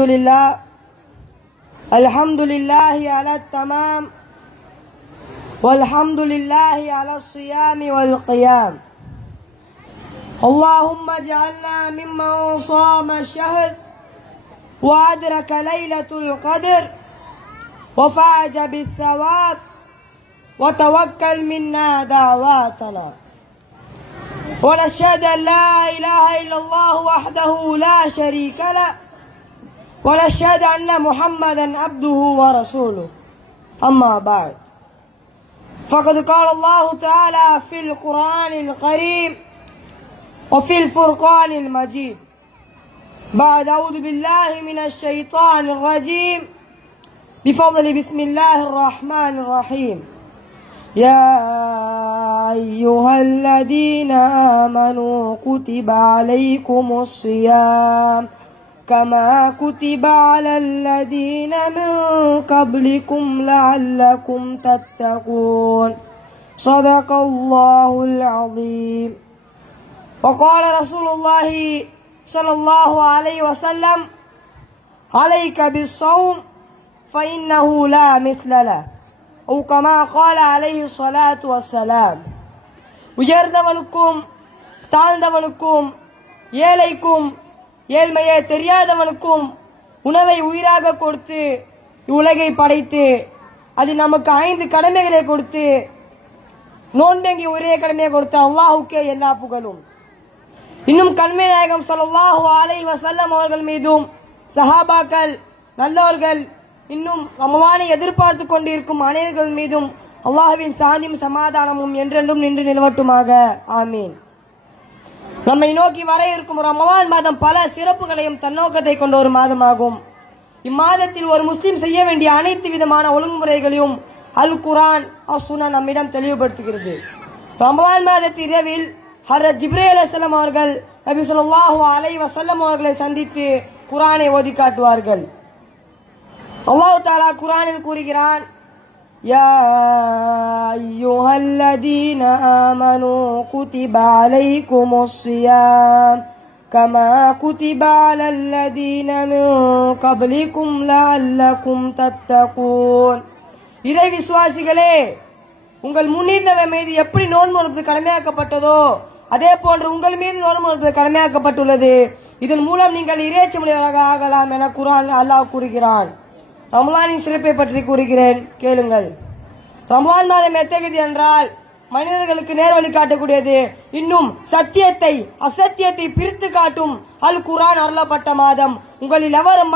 الحمد لله. الحمد لله على التمام. والحمد لله على الصيام والقيام. اللهم اجعلنا ممن صام الشهر وأدرك ليلة القدر وفاز بالثواب وتوكل منا دعواتنا. ونشهد أن لا إله إلا الله وحده لا شريك له ونشهد أن محمدا عبده ورسوله. أما بعد. فقد قال الله تعالى في القرآن الكريم وفي الفرقان المجيد. بعد أعوذ بالله من الشيطان الرجيم. بفضل بسم الله الرحمن الرحيم. يا أيها الذين آمنوا كتب عليكم الصيام. كما كتب على الذين من قبلكم لعلكم تتقون صدق الله العظيم وقال رسول الله صلى الله عليه وسلم عليك بالصوم فإنه لا مثل له أو كما قال عليه الصلاة والسلام உயர்ந்தவனுக்கும் தாழ்ந்தவனுக்கும் ஏழைக்கும் ஏழ்மையை தெரியாதவனுக்கும் உணவை உயிராக கொடுத்து உலகை படைத்து அது நமக்கு ஐந்து கடமைகளை கொடுத்து நோன்பெங்கி ஒரே கடமையை கொடுத்த அல்லாஹுக்கே எல்லா புகழும். இன்னும் கண்மை நாயகம் ஸல்லல்லாஹு அலை வசல்லம் அவர்கள் மீதும் சஹாபாக்கள் நல்லவர்கள் இன்னும் ரமவானை எதிர்பார்த்து கொண்டிருக்கும் அனைவர்கள் மீதும் அல்லாஹுவின் சாந்தியும் சமாதானமும் என்றென்றும் நின்று நிலவட்டுமாக. ஆமீன். நம்மை நோக்கி வர இருக்கும் ரமவான் மாதம் பல சிறப்புகளையும் தன்னோக்கத்தை கொண்ட ஒரு மாதமாகும். இம்மாதத்தில் ஒரு முஸ்லீம் செய்ய வேண்டிய அனைத்து விதமான ஒழுங்குமுறைகளையும் அல் குரான் அசுனா நம்மிடம் தெளிவுபடுத்துகிறது. ரமவான் மாதத்து இரவில் ஹர ஜிப்ரே அலைஹிஸ்ஸலாம் அவர்கள் நபி சொல்லாஹு அலை வசல்லம் அவர்களை சந்தித்து குரானை ஓதி காட்டுவார்கள். அல்லாஹு தாலா குரானில் கூறுகிறான் யா أيها الذين آمنوا كتب عليكم الصيام كما كتب على الذين من قبلكم لعلكم تتقون இறை விசுவாசிகளே உங்கள் முன்னிருந்தவர் மீது எப்படி நோன்பு நோன்பது கடமையாக்கப்பட்டதோ அதே போன்று உங்கள் மீது நோன்பு நோன்பது கடமையாக்கப்பட்டுள்ளது இதன் மூலம் நீங்கள் இறைச்சமுடையவராக ஆகலாம் என குரான் அல்லாஹ் கூறுகிறான் ரமலானின் சிறப்பை பற்றி கூறுகிறேன் கேளுங்கள் ரமலான் மாதம் எத்தகையது என்றால் மனிதர்களுக்கு நேர் வழி காட்டக்கூடியது. இன்னும் சத்தியத்தை அசத்தியத்தை பிரித்து காட்டும் அல் குரான் அருளப்பட்ட மாதம். உங்களில் எவரும்